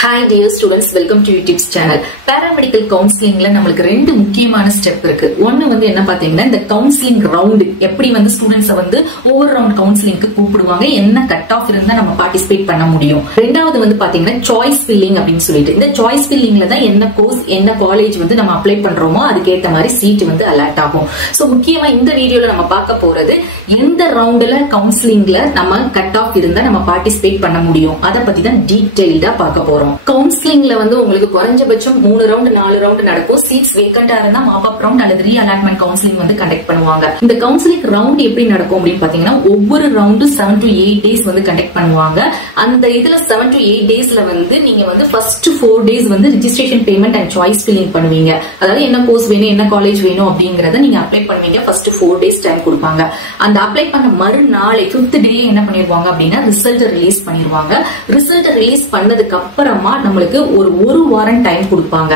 Hi dear students, welcome to YouTube's channel. Paramedical counseling la namakku rendu mukkiyamaana step irukku. One vandu enna pathina the counseling round eppadi vandu students vandu over round counseling ku koopiduvanga enna cut off irundha nama participate panna mudiyum. Rendavathu vandu pathina choice filling appdin solittu. Indha choice filling la da enna course enna college vandu nama apply pandromo adukku etta mari seat vandu allot agum. So mukkiyama indha video la nama paaka poradhu endha round la counseling la nama cut off irundha nama participate panna mudiyum. Adha pathi da detailed ah paaka porom. கவுன்சிலிங்ல வந்து உங்களுக்கு குறைஞ்சபட்சம் 3 round 4 round நடக்கும். Seeds வேக்கண்டா இருந்தா mop அப் round அல்லது ரீ allotment counselling வந்து conduct பண்ணுவாங்க. இந்த counselling round எப்படி நடக்கும் அப்படின்னு பாத்தீங்கன்னா ஒவ்வொரு ரவுண்டு 7 to 8 டேஸ் வந்து கண்டக்ட் பண்ணுவாங்க. அந்த இதுல 7 to 8 டேஸ்ல வந்து நீங்க வந்து ஃபர்ஸ்ட் 4 டேஸ் வந்து registration payment and choice filling பண்ணுவீங்க. அதாவது என்ன கோர்ஸ் வேணும் என்ன காலேஜ் வேணும் அப்படிங்கறத நீங்க அப்ளை பண்ணுவீங்க. ஃபர்ஸ்ட் 4 டேஸ் டைம் கொடுப்பாங்க. அந்த அப்ளை பண்ண மறுநாளே 5th டே என்ன பண்ணிடுவாங்க அப்படின்னா ரிசல்ட் ரிலீஸ் பண்ணிடுவாங்க. ரிசல்ட் ரிலீஸ் பண்ணதுக்கு அப்புறமா நம்மளுக்கு ஒரு வாரம் டைம் கொடுப்பாங்க.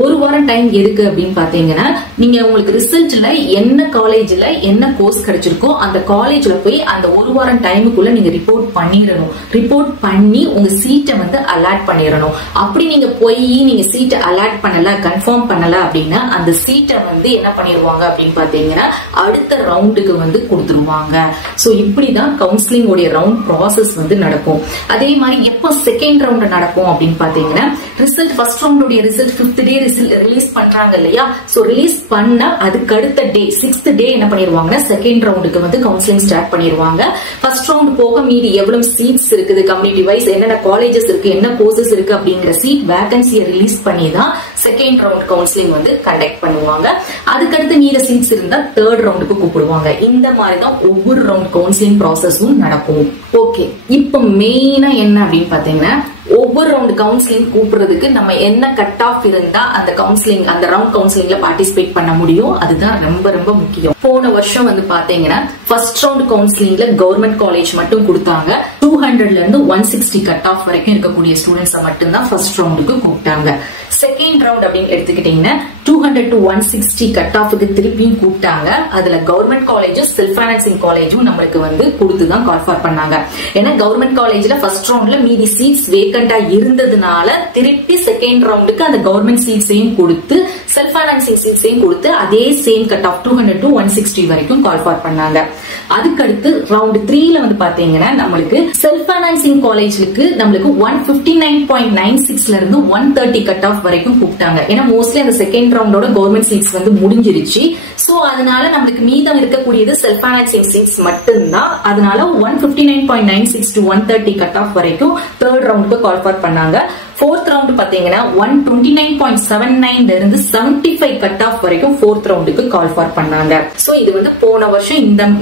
ஒரு வாரம் டைம் எதுக்கு அப்படின்னு பாத்தீங்கன்னா நீங்க உங்களுக்கு ரிசல்ட்ல என்ன காலேஜ்ல என்ன கோர்ஸ் கிடைச்சிருக்கோ அந்த காலேஜ்ல போய் அந்த ஒரு வாரம் டைமுக்குள்ள நீங்க ரிப்போர்ட் பண்ணிடணும். ரிப்போர்ட் பண்ணி உங்க சீட்டை வந்து அலாட் பண்ணிடணும். அப்படி நீங்க போய் நீங்க சீட்டை அலாட் பண்ணல கன்ஃபார்ம் பண்ணல அப்படின்னா அந்த சீட்டை வந்து என்ன பண்ணிடுவாங்க அப்படின்னு பாத்தீங்கன்னா அடுத்த ரவுண்டுக்கு வந்து கொடுத்துருவாங்க. சோ இப்படிதான் கவுன்சிலிங் உடைய ரவுண்ட் ப்ராசஸ் வந்து நடக்கும். அதே மாதிரி எப்போ செகண்ட் ரவுண்ட் நடக்கும் அப்படின்னு பாத்தீங்கன்னா ரிசல்ட் ஃபர்ஸ்ட் ரவுண்டோட ரிசல்ட் 5th டே ரிலீஸ் பண்றாங்க இல்லையா? சோ ரிலீஸ் பண்ண அதுக்கு அடுத்த டே 6th டே என்ன பண்ணிடுவாங்கன்னா செகண்ட் ரவுண்டுக்கு வந்து கவுன்சிலிங் ஸ்டார்ட் பண்ணிடுவாங்க. ஃபர்ஸ்ட் ரவுண்ட் போக மீதி எவ்வளவு சீட்ஸ் இருக்குது கம்யூனிட்டி வைஸ் என்னென்ன காலேஜஸ் இருக்கு என்ன கோர்சஸ் இருக்கு அப்படிங்கிற சீட் வேகன்சியை ரிலீஸ் பண்ணி தான் செகண்ட் ரவுண்ட் கவுன்சிலிங் வந்து கண்டக்ட் பண்ணுவாங்க. அதுக்கடுத்து மீத சீட்ஸ் இருந்தா தேர்ட் ரவுண்டுக்கு கூப்பிடுவாங்க. இந்த மாதிரி தான் ஒவ்வொரு ரவுண்ட் கவுன்சிலிங் ப்ராசஸும் நடக்கும். ஓகே, இப்போ மெயினா என்ன அப்படின்னு பாத்தீங்கன்னா ஒவ்வொரு ரவுண்ட் கவுன்சிலிங் கூப்பிடுறதுக்கு நம்ம என்ன கட் ஆஃப் இருந்தா அந்த கவுன்சிலிங் அந்த ரவுண்ட் கவுன்சிலிங்ல பார்ட்டிசிபேட் பண்ண முடியும். அதுதான் ரொம்ப ரொம்ப முக்கியம். போன வருஷம் வந்து பாத்தீங்கன்னா ஃபர்ஸ்ட் ரவுண்ட் கவுன்சிலிங்ல கவர்மெண்ட் காலேஜ் மட்டும் கொடுத்தாங்க. 200ல இருந்து 160 கட் ஆஃப் வரைக்கும் இருக்கக்கூடிய ஸ்டூடெண்ட்ஸ் மட்டும் தான் ஃபர்ஸ்ட் ரவுண்டுக்கு கூப்பிட்டாங்க. செகண்ட் ரவுண்ட் அப்படின்னு எடுத்துக்கிட்டீங்கன்னா 200 to 160 கட் ஆஃப்க்கு திருப்பியும் கூப்பிட்டாங்க. அதுல கவர்மெண்ட் காலேஜும் செல்ஃப் ஃபைனான்சிங் காலேஜும் நம்மளுக்கு வந்து கொடுத்துதான் கால்ஃபார் பண்ணாங்க. ஏன்னா கவர்மெண்ட் காலேஜ்ல ஃபர்ஸ்ட் ரவுண்ட்ல மீதி சீட்ஸ் வேக்கண்டா இருந்ததுனால திருப்பி செகண்ட் ரவுண்டுக்கு அந்த கவர்மெண்ட் சீட்ஸையும் கொடுத்து செல்ஃப் ஃபைனான்சிங் சீட்ஸையும் கொடுத்து அதே சேம் கட் ஆஃப் 200 to 160 வரைக்கும் கால்ஃபார் பண்ணாங்க. அதுக்கடுத்து ரவுண்ட் 3ல வந்து பாத்தீங்கன்னா நம்மளுக்கு செல்ஃப் ஃபைனான்சிங் காலேஜுக்கு நம்மளுக்கு 159.96ல இருந்து 130 கட் ஆஃப் வரைக்கும் கூப்பிட்டாங்க. ஏன்னா மோஸ்ட்லி அந்த செகண்ட் ரவுண்டோட கவர்மெண்ட் சீட்ஸ் வந்து முடிஞ்சிருச்சு. சோ அதனால நம்மளுக்கு மீதம் இருக்கக்கூடியது செல்ஃப் ஃபைனான்சிங் சீட்ஸ் மட்டும்தான். அதனால 159.96 to 130 கட் ஆஃப் வரைக்கும் தேர்ட் ரவுண்டுக்கு கால்ஃபார் பண்ணாங்க. ஃபோர்த் ரவுண்ட் பாத்தீங்கன்னா 129.79ல இருந்து 75 கட் ஆஃப் வரைக்கும் ஃபோர்த் ரவுண்டுக்கு கால்ஃபார் பண்ணாங்க. சோ இது வந்து போன வருஷம்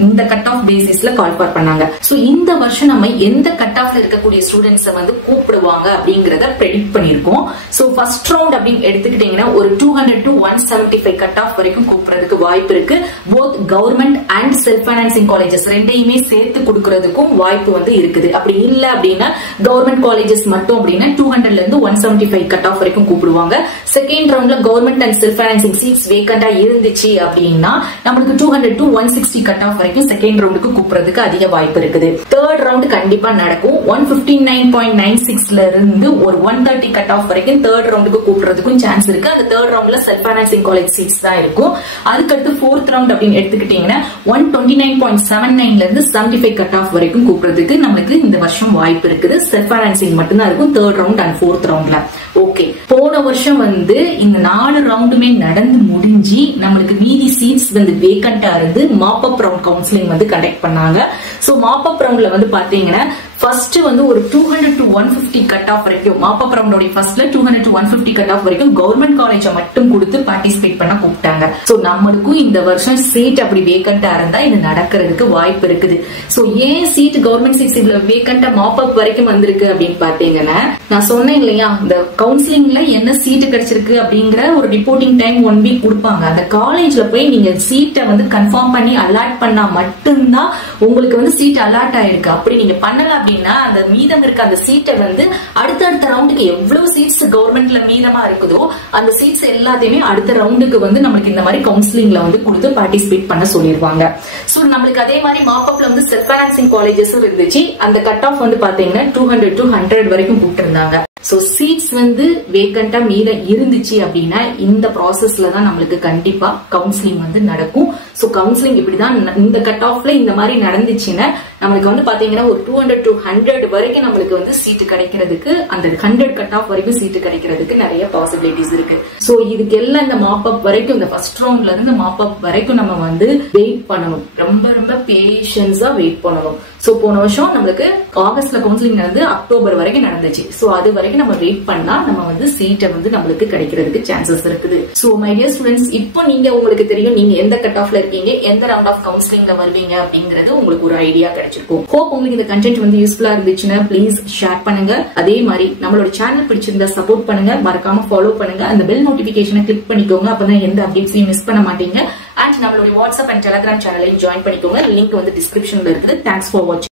இந்த கட் ஆஃப் பேசிஸ்ல கால்ஃபார் பண்ணாங்க. சோ இந்த வருஷம் நம்ம எந்த கட் ஆஃப்ல இருக்கக்கூடிய ஸ்டூடெண்ட்ஸ் வந்து கூப்பிடுவாங்க அப்படிங்கறத ப்ரெடிக்ட் பண்ணிருக்கோம். சோ ஃபர்ஸ்ட் ரவுண்ட் அப்படின்னு எடுத்துக்கிட்டீங்கன்னா ஒரு 200 to 175 கட் ஆஃப் வரைக்கும் கூப்பிடுறதுக்கு வாய்ப்பு இருக்கு. Both government and self financing colleges ரெண்டையுமே சேர்த்து கொடுக்கறதுக்கும் வாய்ப்பு வந்து இருக்குது. அப்படி இல்ல அப்படின்னா கவர்மெண்ட் காலேஜஸ் மட்டும் அப்படின்னா 200ல இருந்து 175 கட் ஆஃப் வரைக்கும் கூப்பிடுவாங்க. செகண்ட் ரவுண்ட்ல government and self financing seats வேக்கண்டா இருந்துச்சு அப்படின்னா நம்மளுக்கு 200 to 160 கட் ஆஃப் வரைக்கும் செகண்ட் ரவுண்டுக்கு கூப்பிடுறதுக்கு அதிக வாய்ப்பு இருக்குது. தேர்ட் ரவுண்ட் கண்டிப்பா நடக்கும். 159.96ல இருந்து ஒரு 130 கட் ஆஃப் வரைக்கும் தேர்ட் ரவுண்டுக்கு கூப்பிடுறதுக்கும் சான்ஸ் இருக்கு. அந்த தேர்ட் ரவுண்ட்ல செல்ஃப் ஃபைனான்சிங் காலேஜ் சீட்ஸ் தான் இருக்கும். அதுக்கடுத்து ஃபோர்த் ரவுண்ட் அப்படின்னு எடுத்துக்கிட்டீங்கன்னா 129.79ல இருந்து 75 கட் ஆஃப் வரைக்கும் கூப்பிடுறதுக்கு நம்மளுக்கு இந்த வருஷம் வாய்ப்பு இருக்குது. செல்ஃப் ஃபைனான்சிங் மட்டும் தான் இருக்கும் தேர்ட் ரவுண்ட் அண்ட் ஃபோர்த் ரவுண்ட்ல. ஓகே, போன வருஷம் வந்து இந்த 4 ரவுண்டுமே நடந்து முடிஞ்சு நம்மளுக்கு மீதி சீட்ஸ் வந்து வேக்கண்டா இருந்து மாப் அப் ரவுண்ட் கவுன்சிலிங் வந்து கண்டக்ட் பண்ணாங்க. சோ மாப் அப் ரவுண்ட்ல வந்து பாத்தீங்கன்னா ஃபர்ஸ்ட் வந்து ஒரு 200 to 150 கட் ஆஃப் வரைக்கும் மாப் அப் ரவுண்டோட ஃபர்ஸ்ட்ல 200 to 150 கட் ஆஃப் வரைக்கும் கவர்மெண்ட் காலேஜை மட்டும் கொடுத்து பார்ட்டிசிபேட் பண்ண கூப்பிட்டாங்க. சோ நம்மளுக்கும் இந்த வருஷம் சீட் அப்படி வேக்கண்டா இருந்தா இது நடக்கிறதுக்கு வாய்ப்பு இருக்குது. சோ ஏன் சீட் கவர்மெண்ட் சீட்ஸ் இவ்வளவு வேக்கண்டா மாப் அப் வரைக்கும் வந்திருக்கு அப்படின்னு பாத்தீங்கன்னா நான் சொன்னேன் இல்லையா இந்த கவுன்சிலிங்ல என்ன சீட்டு கிடைச்சிருக்கு அப்படிங்கிற ஒரு ரிப்போர்ட்டிங் டைம் 1 வீக் கொடுப்பாங்க. அந்த காலேஜ்ல போய் நீங்க சீட்டை வந்து கன்ஃபார்ம் பண்ணி அலாட் பண்ணா மட்டும்தான் உங்களுக்கு வந்து சீட் அலாட் ஆயிருக்கு. அப்படி நீங்க பண்ணல அப்படின்னா அந்த மீதம் இருக்க அந்த சீட்டை வந்து அடுத்த ரவுண்டுக்கு எவ்வளவு சீட்ஸ் கவர்மெண்ட்ல மீதமா இருக்குதோ அந்த சீட்ஸ் எல்லாத்தையுமே அடுத்த ரவுண்டுக்கு வந்து நம்மளுக்கு இந்த மாதிரி கவுன்சிலிங்ல வந்து கொடுத்து பார்ட்டிசிபேட் பண்ண சொல்லிருவாங்க. சோ நம்மளுக்கு அதே மாதிரி மாப்அப்ல வந்து செல்ஃப் ஃபைனான்சிங் காலேஜஸ் இருந்துச்சு. அந்த கட் ஆஃப் வந்து பாத்தீங்கன்னா 200 to 100 வரைக்கும் போட்டு இருந்தாங்க. சோ சீட்ஸ் வந்து வேக்கண்டா மீத இருந்துச்சு அப்படின்னா இந்த ப்ராசஸ்ல தான் நம்மளுக்கு கண்டிப்பா கவுன்சிலிங் வந்து நடக்கும். சோ கவுன்சிலிங் இப்படிதான் இந்த கட் ஆஃப்ல இந்த மாதிரி நடந்துச்சுன்னா நம்மளுக்கு வந்து பாத்தீங்கன்னா ஒரு 200 to 100 வரைக்கும் நம்மளுக்கு வந்து சீட்டு கிடைக்கிறதுக்கு, அந்த 100 கட் ஆஃப் வரைக்கும் சீட்டு கிடைக்கிறதுக்கு நிறைய பாசிபிலிட்டிஸ் இருக்கு. சோ இதுக்கு எல்லாம் இந்த மாப் அப் வரைக்கும், இந்த ஃபர்ஸ்ட் ரவுண்ட்ல இருந்து மாப் அப் வரைக்கும் நம்ம வந்து வெயிட் பண்ணணும். ரொம்ப ரொம்ப பேஷன்ஸா வெயிட் பண்ணணும். சோ போன வருஷம் நம்மளுக்கு ஆகஸ்ட்ல கவுன்சிலிங் நடந்து அக்டோபர் வரைக்கும் நடந்துச்சு. சோ அது வரைக்கும் நம்ம வெயிட் பண்ணா நம்ம வந்து சீட்டை வந்து நம்மளுக்கு கிடைக்கிறதுக்கு சான்சஸ் இருக்குது. சோ மை டியர் ஸ்டூடெண்ட்ஸ், இப்போ நீங்க உங்களுக்கு தெரியும் நீங்க எந்த கட் ஆஃப்ல இருக்கீங்க, எந்த ரவுண்ட் ஆஃப் கவுன்சிலிங்ல வருவீங்க அப்படிங்கிறது உங்களுக்கு ஒரு ஐடியா கிடைச்சிருக்கும். ஹோப் உங்களுக்கு இந்த கண்டென்ட் வந்து யூஸ்ஃபுல்லா இருந்துச்சுன்னா ப்ளீஸ் ஷேர் பண்ணுங்க. அதே மாதிரி நம்மளோட சேனல் பிடிச்சிருந்தா சப்போர்ட் பண்ணுங்க, மறக்காம ஃபாலோ பண்ணுங்க, அந்த பெல் நோட்டிபிகேஷனை கிளிக் பண்ணிக்கோங்க. அப்பதான் எந்த அப்டேட்ஸையும் மிஸ் பண்ண மாட்டீங்க. அண்ட் நம்மளுடைய வாட்ஸ்அப் அண்ட் டெலிகிராம் சேனலையும் ஜாயின் பண்ணிக்கோங்க. லிங்க் வந்து டிஸ்கிரிப்ஷன்ல இருக்குது. தேங்க்ஸ் ஃபார் வாட்சிங்.